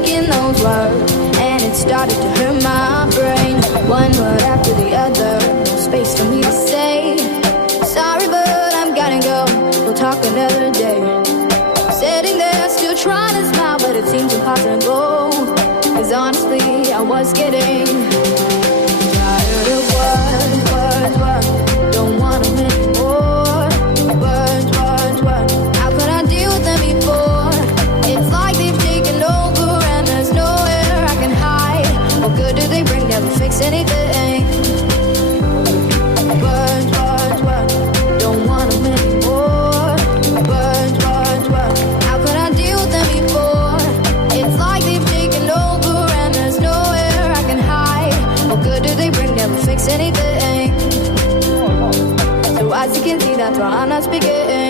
speaking those words, and it started to hurt my brain. One word after the other, no space for me to say. Sorry, but I'm gotta go. We'll talk another day. Sitting there, still trying to smile, but it seems impossible. Cause honestly, I was getting So as you can see, that's why I'm not speaking.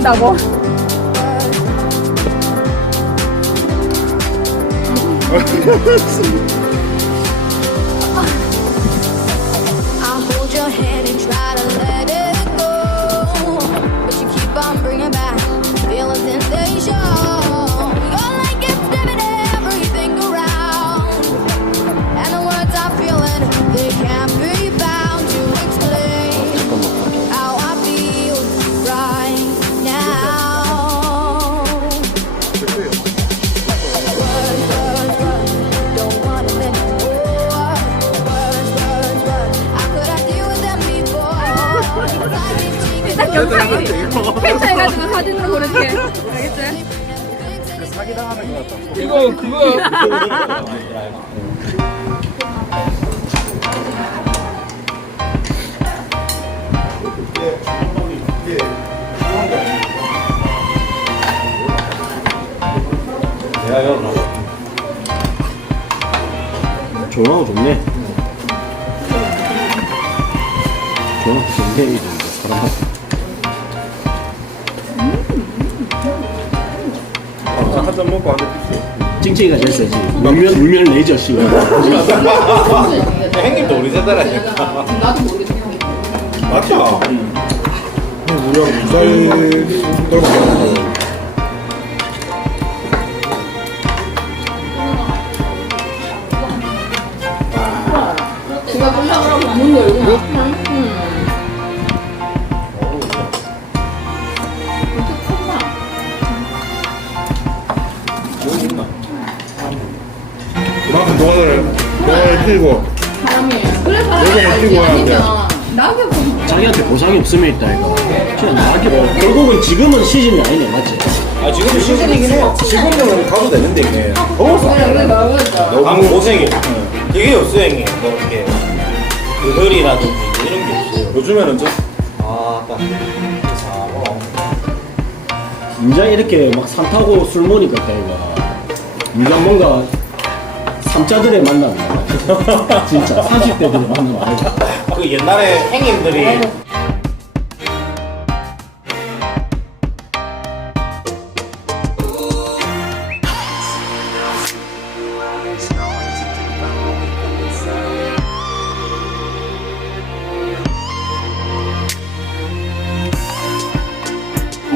풀린다고. 캡처해가지고 사진으로 보내줄게. 알겠지? 사기당하는 것 같다. 이거 그거 열어놔. 조용하고 좋네. 조용하고 좋네, 이거 사람. 한 잔 먹고 한잔 픽스. 찡찡이가 제일 세지. 울면, 울면 레이저 씌워. 형님도 우리 세대라니까. 나도 모르겠어. 맞지? 우리가 무사히 떨고 제가 끝나고 문 열고. 그만큼 돈을 돈을 띄고 그래 요금을 띄고 와야 돼. 나한테 뭐 자기한테 보상이 없으면 있다, 이거. 그냥 나한테 뭐, 결국은 지금은 시즌이 아니네, 맞지? 아 지금 시즌이긴 해요. 지금은 가도 되는데 이게. 더워서. 그래 나가겠다. 너무 고생이. 그게 없어요 형님. 뭐 이렇게 그늘이라든지 이런 게 없어요. 요즘에는 좀. 아 딱. 인자 이렇게 막 산 타고 술 먹으니까 있다, 이거. 인자 뭔가 삼자들의 만남. 진짜 30대들의 만남 아니다. 그 옛날에 형님들이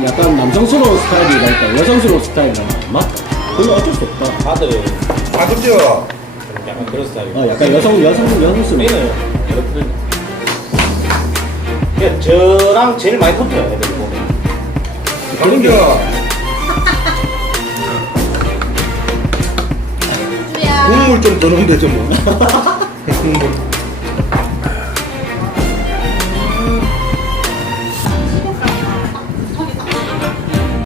약간 남성스러운 스타일이랄까 여성스러운 스타일이라 맞다. 그건 어쩔 수 없다. 다들 가끔 찍어라 약간 그런 스타일이고. 어, 약간 여성 여성 여성스러운. 우리는 여러분들 그냥 저랑 제일 많이 붙어요 애들 보면. 그런 게 국물 좀 더 넣으면 되죠 뭐 국물